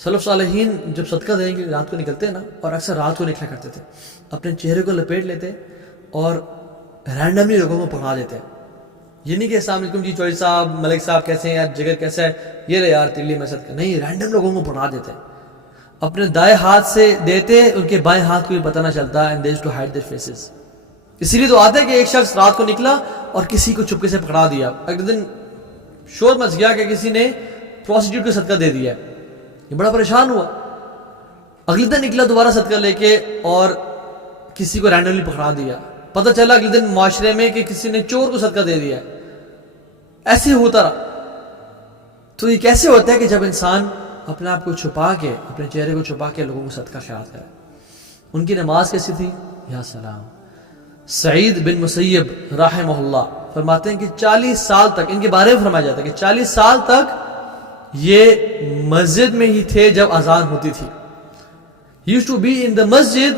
سلف صالحین جب صدقہ دیں گے رات کو نکلتے ہیں نا، اور اکثر رات کو نکلا کرتے تھے، اپنے چہرے کو لپیٹ لیتے اور رینڈملی لوگوں کو پکڑا دیتے ہیں. یہ نہیں کہ السلام علیکم جی چوہدری صاحب، ملک صاحب کیسے ہیں یار، جگر کیسا ہے، یہ لے یار تلی میں صدقہ. نہیں، رینڈم لوگوں کو پکڑا دیتے ہیں. اپنے دائیں ہاتھ سے دیتے، ان کے بائیں ہاتھ کو بھی پتہ نہ چلتا. And they used to hide their faces. اسی لیے تو آتا ہے کہ ایک شخص رات کو نکلا اور کسی کو چپکے سے پکڑا دیا. اگلے دن شور مچ گیا کہ کسی نے پروسٹیٹیوٹ کو صدقہ دے دیا. یہ بڑا پریشان ہوا. اگلے دن نکلا دوبارہ صدقہ لے کے اور کسی کو رینڈملی پکڑا دیا. پتہ چلا اگلے دن معاشرے میں کہ کسی نے چور کو صدقہ دے دیا. ایسے ہوتا رہا. تو یہ کیسے ہوتا ہے کہ جب انسان اپنے آپ کو چھپا کے، اپنے چہرے کو چھپا کے لوگوں کو صدقہ خیرات کرے. ان کی نماز کیسی تھی؟ یا سلام. سعید بن مسیب رحمہ اللہ فرماتے ہیں کہ 40 سال تک، ان کے بارے میں فرمایا جاتا ہے کہ 40 سال تک یہ مسجد میں ہی تھے جب اذان ہوتی تھی. He used to be in the masjid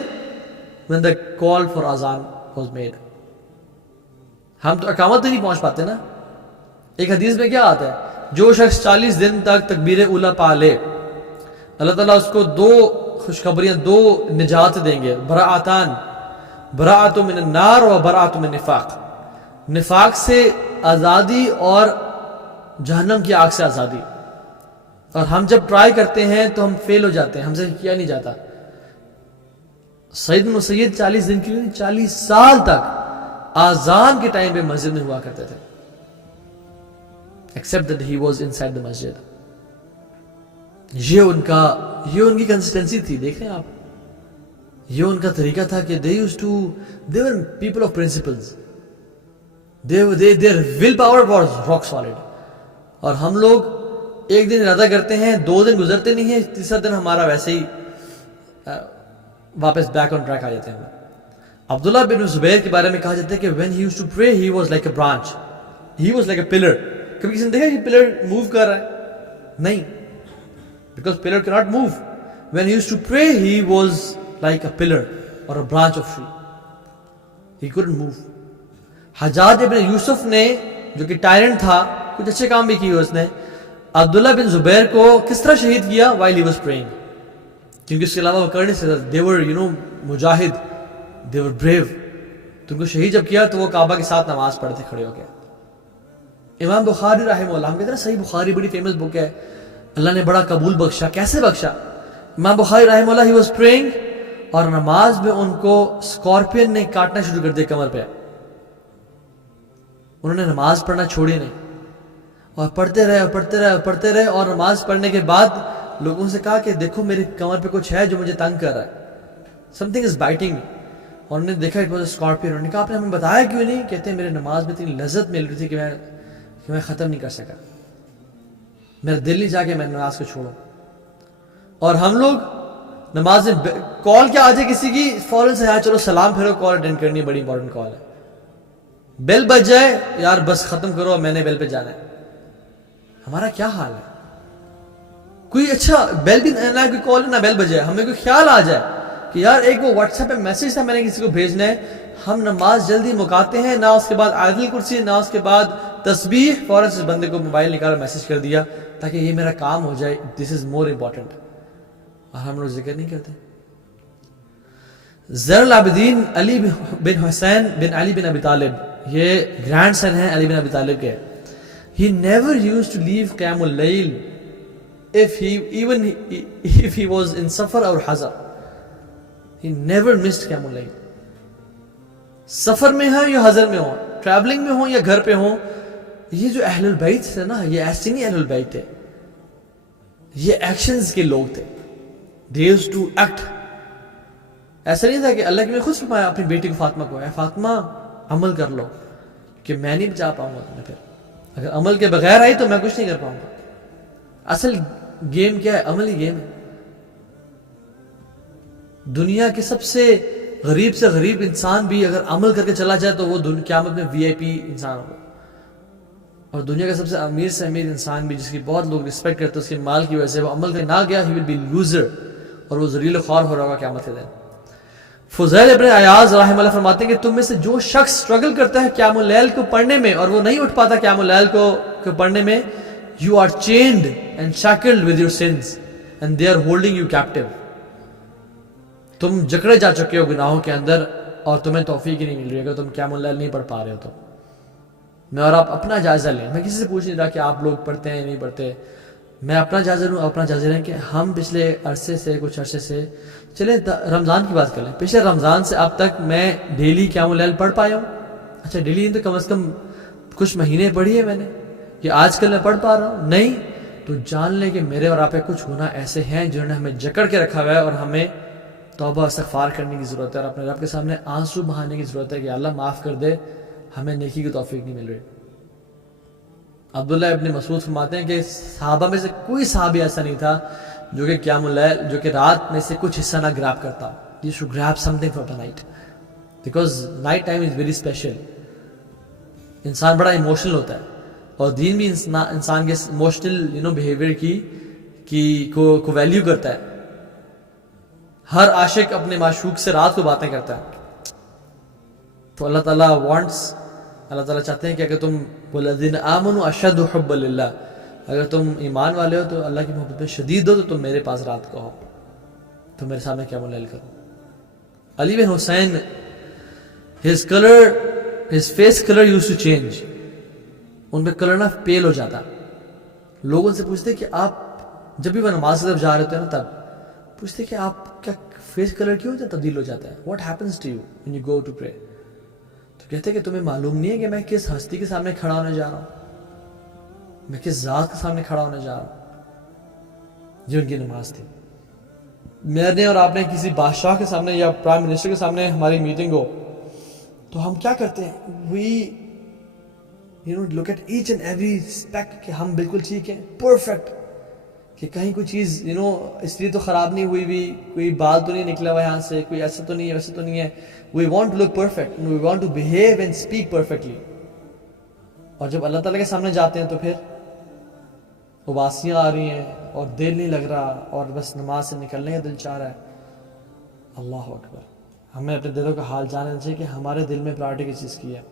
when the call for azan was made. ہم تو اقامت نہیں پہنچ پاتے نا. ایک حدیث میں کیا آتا ہے؟ جو شخص 40 دن تک تکبیر اولیٰ پا لے، اللہ تعالیٰ اس کو 2 خوشخبریاں، 2 نجات دیں گے. براعتان، براعت من النار و براعت من نفاق. نفاق سے آزادی اور جہنم کی آگ سے آزادی. اور ہم جب ٹرائی کرتے ہیں تو ہم فیل ہو جاتے ہیں، ہم سے کیا نہیں جاتا. سعید بن مسیب 40 دن کے لیے 40 سال تک آزان کے ٹائم پہ مسجد میں ہوا کرتے تھے. except that he was inside the masjid. یہ ان کی کنسسٹنسی تھی. دیکھیں آپ، یہ ان کا طریقہ تھا کہ they were people of principles. their will power was rock solid. اور ہم لوگ ایک دن ارادہ کرتے ہیں، 2 دن گزرتے نہیں ہیں، تیسرا دن ہمارا ویسے ہی واپس بیک آن ٹریک آ جاتے ہیں. عبداللہ بن زبیر کے بارے میں کہا جاتا ہے کہ when he used to pray he was like a branch, he was like a pillar. کبھی کسی نے دیکھا کہ پلر موو کر رہا ہے؟ نہیں، because pillar cannot move. when he used to pray he was like a pillar or a branch of tree. he couldn't move. حجاج ابن یوسف نے جو کہ ٹائرنٹ تھا، کچھ اچھے کام بھی کیے اس نے. عبداللہ بن زبیر کو کس طرح شہید کیا؟ while he was praying. کیونکہ اس کے علاوہ وہ کر نہیں سکتا. they were Mujahid, they were brave. تو ان کو شہید جب کیا تو وہ کعبہ کے ساتھ نماز پڑھتے کھڑے ہو کے. امام بخاری رحمہ اللہ، ہم کہتے ہیں صحیح بخاری بڑی فیمس بک ہے، اللہ نے بڑا قبول بخشا. کیسے بخشا؟ امام بخاری رحمہ اللہ he was praying اور نماز میں ان کو اسکارپین نے کاٹنا شروع کر دیا کمر پہ. انہوں نے نماز پڑھنا چھوڑی نہیں اور پڑھتے رہے اور نماز پڑھنے کے بعد لوگوں سے کہا کہ دیکھو میری کمر پہ کچھ ہے جو مجھے تنگ کر رہا ہے. something is biting me. اور انہوں نے دیکھا it was a scorpion. انہوں نے کہا آپ نے ہمیں بتایا کیوں نہیں؟ کہتے ہیں میرے نماز میں اتنی لذت مل رہی تھی کہ میں ختم نہیں کر سکا. میرا دل نہیں چاہ کہ میں نماز کو چھوڑوں. اور ہم لوگ نماز میں کال کیا آ جائے کسی کی، فوراً سے چلو سلام پھرو، کال اٹینڈ کرنی ہے، بڑی امپورٹنٹ کال ہے. بیل بج جائے یار بس ختم کرو، میں نے بیل پہ جانا ہے. ہمارا کیا حال ہے؟ کوئی اچھا بیل بھی نہ کوئی کال نہ بیل بجائے، ہمیں کوئی خیال آ جائے کہ یار ایک وہ واٹس ایپ پہ میسج تھا میں نے کسی کو بھیجنا ہے، ہم نماز جلدی مکاتے ہیں، نہ اس کے بعد آیت الکرسی نہ اس کے بعد تسبیح، فوراً سے بندے کو موبائل نکالا میسج کر دیا تاکہ یہ میرا کام ہو جائے. دس از مور امپورٹنٹ. اور ہم لوگ ذکر نہیں کرتے. زین العابدین علی بن حسین بن علی بن ابی طالب، یہ گرینڈ سن ہیں علی بن ابی طالب کے. He never used to leave قیام اللیل if he was in سفر اور حضر. He never missed قیام اللیل. سفر میں ہوں یا حضر میں ہوں، ٹریولنگ میں ہوں یا گھر پہ ہوں. یہ جو اہل البیت تھے نا، یہ ایسے نہیں اہل البیت تھے، یہ ایکشنز کے لوگ تھے. They used to act. ایسا نہیں تھا کہ اللہ کے میں خود فرمایا اپنی بیٹی کو فاطمہ کو، اے فاطمہ عمل کر لو، کہ میں نہیں بچا پاؤں گا تمہیں. پھر اگر عمل کے بغیر آئی تو میں کچھ نہیں کر پاؤں گا. اصل گیم کیا ہے؟ عمل ہی گیم ہے. دنیا کے سب سے غریب انسان بھی اگر عمل کر کے چلا جائے تو وہ قیامت میں VIP انسان ہوگا. اور دنیا کا سب سے امیر انسان بھی جس کی بہت لوگ رسپیکٹ کرتے ہیں اس کے مال کی وجہ سے، وہ عمل کے نہ گیا، he will be loser، اور وہ ذلیل و خوار ہو رہا ہوگا قیامت کے دن. فضیل ابن عیاض رحمہ اللہ فرماتے ہیں کہ تم میں سے جو شخص سٹرگل کرتا ہے قیام اللیل کو پڑھنے میں اور وہ نہیں اٹھ پاتا قیام اللیل کو پڑھنے میں، you are chained and shackled with your sins and they are holding you captive. تم جکڑے جا چکے ہو گناہوں کے اندر اور تمہیں توفیق ہی نہیں مل رہی اگر تم قیام اللیل نہیں پڑھ پا رہے ہو تو. میں اور آپ اپنا جائزہ لیں. میں کسی سے پوچھ نہیں رہا کہ آپ لوگ پڑھتے ہیں یا نہیں پڑھتے. میں اپنا جائزہ لوں, اپنا جائزہ لیں کہ ہم پچھلے کچھ عرصے سے چلے رمضان کی بات کر لیں. پچھلے رمضان سے اب تک میں ڈیلی قیام اللیل پڑھ پایا ہوں. اچھا ڈیلی تو کم از کم کچھ مہینے پڑھی ہے میں نے, کہ آج کل میں پڑھ پا رہا ہوں نہیں, تو جان لیں کہ میرے اور آپ کے کچھ گناہ ایسے ہیں جنہوں نے ہمیں جکڑ کے رکھا ہوا ہے اور ہمیں توبہ استغفار کرنے کی ضرورت ہے اور اپنے رب کے سامنے آنسو بہانے کی ضرورت ہے کہ اللہ معاف کر دے, ہمیں نیکی کی توفیق نہیں مل رہی. عبداللہ ابن مسعود فرماتے ہیں کہ صحابہ میں سے کوئی صحابی ایسا نہیں تھا جو کہ قیام اللیل, جو کہ رات میں سے کچھ حصہ نہ گراب کرتا. You should grab something from the night because night time is very special. انسان بڑا ایموشنل ہوتا ہے اور دین بھی انسان کے ایموشنل بیہیویئر کو ویلیو کرتا ہے. ہر عاشق اپنے معشوق سے رات کو باتیں کرتا ہے. تو اللہ تعالیٰ چاہتے ہیں کہ اگر تم والذین آمنوا اشد حبا للہ, اگر تم ایمان والے ہو تو اللہ کی محبت میں شدید ہو تو تم میرے پاس رات کو آؤ, تو میرے سامنے قیام اللیل کرو. علی بن حسین, his face color used to change. ان پہ کلر نہ پیل ہو جاتا. لوگوں سے پوچھتے کہ آپ جب بھی وہ نماز کی طرف جا رہے ہوتے ہیں نا تب پوچھتے کہ آپ کیا فیس کلر کیوں تبدیل ہو جاتا ہے, what happens to you when you go to pray. تو کہتے کہ تمہیں معلوم نہیں ہے کہ میں کس ہستی کے سامنے کھڑا ہونے جا رہا ہوں, میں کس ذات کے سامنے کھڑا ہونے جا رہا ہوں. یہ ان کی نماز تھی. میں نے اور آپ نے کسی بادشاہ کے سامنے یا پرائم منسٹر کے سامنے ہماری میٹنگ ہو تو ہم کیا کرتے ہیں, we look at each and every speck کہ ہم بالکل ٹھیک ہیں, پرفیکٹ, کہ کہیں کوئی چیز اس لیے تو خراب نہیں ہوئی بھی, کوئی بال تو نہیں نکلا ہوا یہاں سے, کوئی ایسا تو نہیں ہے ویسا تو نہیں ہے. We want to look perfect and we want to behave and speak perfectly. اور جب اللہ تعالیٰ کے سامنے جاتے ہیں تو پھر اباسیاں آ رہی ہیں اور دل نہیں لگ رہا اور بس نماز سے نکلنے کا دل چاہ رہا ہے. اللہ اکبر. ہمیں اپنے دلوں کا حال جاننا چاہیے کہ ہمارے دل میں پرائرٹی کس چیز کی ہے.